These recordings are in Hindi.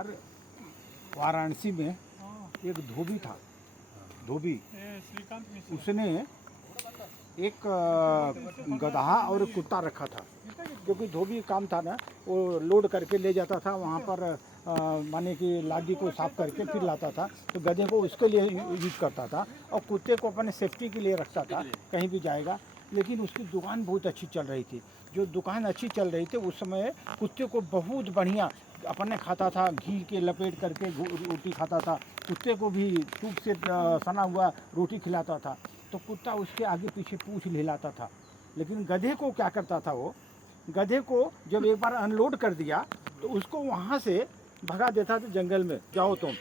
सर वाराणसी में एक धोबी था, धोबी, उसने एक गधा और एक कुत्ता रखा था। क्योंकि धोबी काम था ना, वो लोड करके ले जाता था वहाँ पर, माने कि लादी को साफ करके फिर लाता था। तो गधे को उसके लिए यूज करता था और कुत्ते को अपने सेफ्टी के लिए रखता था, कहीं भी जाएगा। लेकिन उसकी दुकान बहुत अच्छी चल रही थी। जो दुकान अच्छी चल रही थी उस समय कुत्ते को बहुत बढ़िया अपने खाता था, घी के लपेट करके रोटी खाता था। कुत्ते को भी दूध से सना हुआ रोटी खिलाता था। तो कुत्ता उसके आगे पीछे पूँछ हिलाता था। लेकिन गधे को क्या करता था, वो गधे को जब एक बार अनलोड कर दिया तो उसको वहाँ से भगा देता था जंगल में, जाओ तुम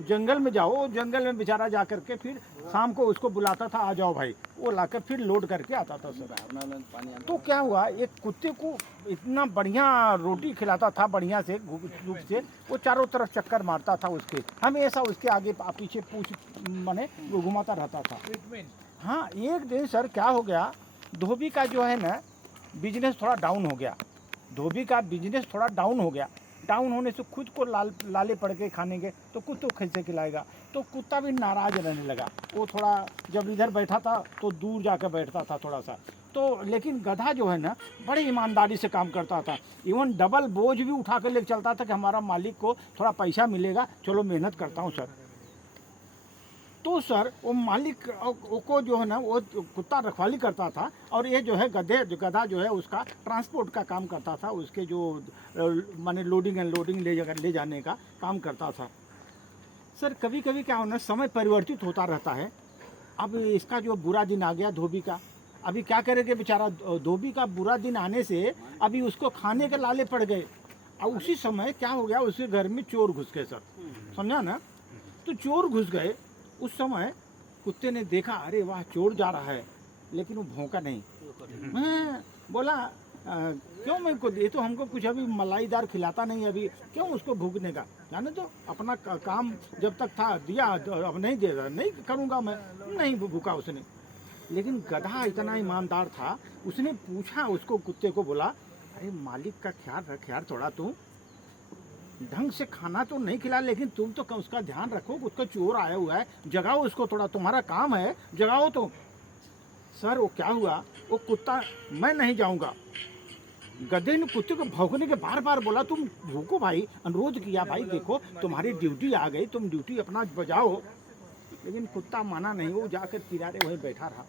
जंगल में जाओ। जंगल में बेचारा जा करके फिर शाम को उसको बुलाता था, आ जाओ भाई, वो लाकर फिर लोड करके आता था सर। तो क्या हुआ, एक कुत्ते को इतना बढ़िया रोटी खिलाता था, बढ़िया से धूप से, वो चारों तरफ चक्कर मारता था, उसके हमेशा उसके आगे पीछे पूछ माने वो घुमाता रहता था। हाँ, एक दिन सर क्या हो गया, धोबी का जो है ना बिजनेस थोड़ा डाउन हो गया। धोबी का बिजनेस थोड़ा डाउन हो गया। डाउन होने से खुद को लाले पड़ के खाने के, तो कुत्ते को कैसे खिलाएगा। तो कुत्ता भी नाराज़ रहने लगा। वो थोड़ा जब इधर बैठा था तो दूर जाकर बैठता था थोड़ा सा। तो लेकिन गधा जो है ना बड़ी ईमानदारी से काम करता था। इवन डबल बोझ भी उठा कर लेकर चलता था कि हमारा मालिक को थोड़ा पैसा मिलेगा, चलो मेहनत करता हूँ सर। तो सर वो मालिक को जो है ना वो कुत्ता रखवाली करता था, और ये जो है गधा जो है उसका ट्रांसपोर्ट का काम करता था, उसके जो माने लोडिंग अनलोडिंग ले जाने का काम करता था। सर कभी कभी क्या होना, समय परिवर्तित होता रहता है। अब इसका जो बुरा दिन आ गया धोबी का, अभी क्या करेंगे बेचारा। धोबी का बुरा दिन आने से अभी उसको खाने के लाले पड़ गए। और उसी समय क्या हो गया, उसके घर में चोर घुस गए सर, समझा ना। तो चोर घुस गए। उस समय कुत्ते ने देखा, अरे वाह चोर जा रहा है, लेकिन वो भौंका नहीं। मैं बोला क्यों, मैं को ये तो हमको कुछ अभी मलाईदार खिलाता नहीं, अभी क्यों उसको भूखने का, जाने तो अपना काम जब तक था दिया, अब नहीं दे रहा, नहीं करूँगा मैं, नहीं भूखा उसने। लेकिन गधा इतना ईमानदार था, उसने पूछा उसको, कुत्ते को बोला, अरे मालिक का ख्याल रख यार थोड़ा, तू ढंग से खाना तो नहीं खिला, लेकिन तुम तो उसका ध्यान रखो, उसका चोर आया हुआ है, जगाओ उसको थोड़ा, तुम्हारा काम है, जगाओ तो। सर वो क्या हुआ, वो कुत्ता, मैं नहीं जाऊंगा। गधे ने कुत्ते को भौंकने के बार बार बोला, तुम भूखो भाई, अनुरोध किया, भाई देखो तुम्हारी ड्यूटी आ गई, तुम ड्यूटी अपना बजाओ। लेकिन कुत्ता माना नहीं, वो जाकर किनारे वहीं बैठा रहा।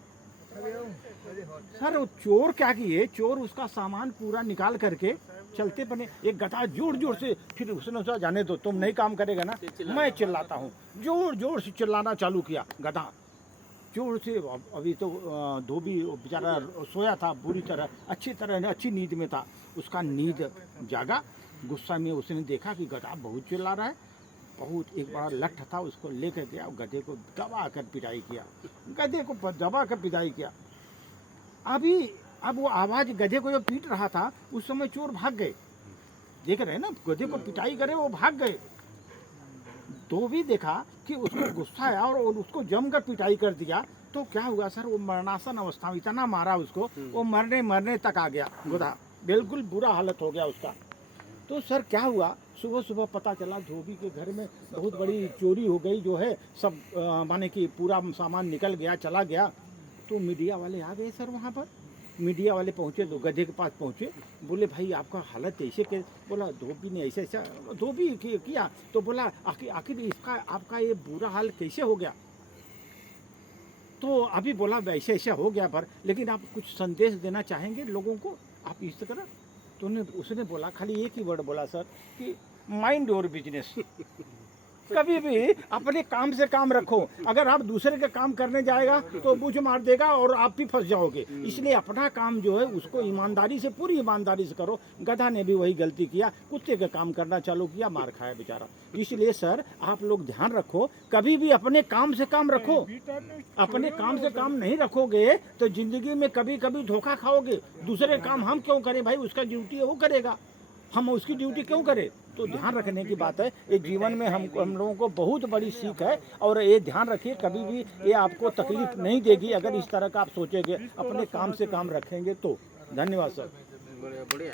सर वो चोर क्या किए, चोर उसका सामान पूरा निकाल करके चलते बने। एक गधा जोर जोर से, फिर उसने सोचा जाने दो, तुम नहीं काम करेगा ना, मैं चिल्लाता हूँ। जोर जोर से चिल्लाना चालू किया गधा, जोर से। अभी तो धोबी बेचारा सोया था बुरी तरह, अच्छी नींद में था। उसका नींद जागा। गुस्सा में उसने देखा कि गधा बहुत चिल्ला रहा है, बहुत एक बड़ा लठ था, उसको लेकर गया, गधे को दबा कर पिटाई किया, गधे को दबा कर पिटाई किया। अब वो आवाज़ गधे को जो पीट रहा था, उस समय चोर भाग गए। देख रहे हैं ना, गधे को पिटाई करे वो भाग गए। धोबी देखा कि उसको गुस्सा आया और उसको जमकर पिटाई कर दिया। तो क्या हुआ सर, वो मरणासन अवस्था में इतना मारा उसको, वो मरने तक आ गया गधा, बिल्कुल बुरा हालत हो गया उसका। तो सर क्या हुआ, सुबह सुबह पता चला धोबी के घर में बहुत बड़ी चोरी हो गई, जो है सब माने कि पूरा सामान निकल गया, चला गया। तो मीडिया वाले आ गए सर वहाँ पर। मीडिया वाले पहुँचे, तो गधे के पास पहुँचे, बोले भाई आपका हालत ऐसे के, बोला धोबी ने ऐसा धोबी किया। तो बोला आखिर इसका आपका ये बुरा हाल कैसे हो गया। तो अभी बोला वैसे ऐसा हो गया, पर लेकिन आप कुछ संदेश देना चाहेंगे लोगों को, आप इस तरह। तो उसने बोला, खाली एक ही वर्ड बोला सर, कि माइंड योर बिजनेस। कभी भी अपने काम से काम रखो। अगर आप दूसरे का काम करने जाएगा तो बूझ मार देगा और आप भी फंस जाओगे। इसलिए अपना काम जो है उसको ईमानदारी से, पूरी ईमानदारी से करो। गधा ने भी वही गलती किया, कुत्ते का काम करना चालू किया, मार खाया बेचारा। इसलिए सर आप लोग ध्यान रखो, कभी भी अपने काम से काम रखो। अपने काम से काम नहीं रखोगे तो जिंदगी में कभी कभी धोखा खाओगे। दूसरे काम हम क्यों करें भाई, उसका ड्यूटी है वो करेगा, हम उसकी ड्यूटी क्यों करें। तो ध्यान रखने की बात है। ये जीवन में हम लोगों को बहुत बड़ी सीख है, और ये ध्यान रखिए, कभी भी ये आपको तकलीफ नहीं देगी अगर इस तरह का आप सोचेंगे, अपने काम से काम रखेंगे तो। धन्यवाद सर। बढ़िया।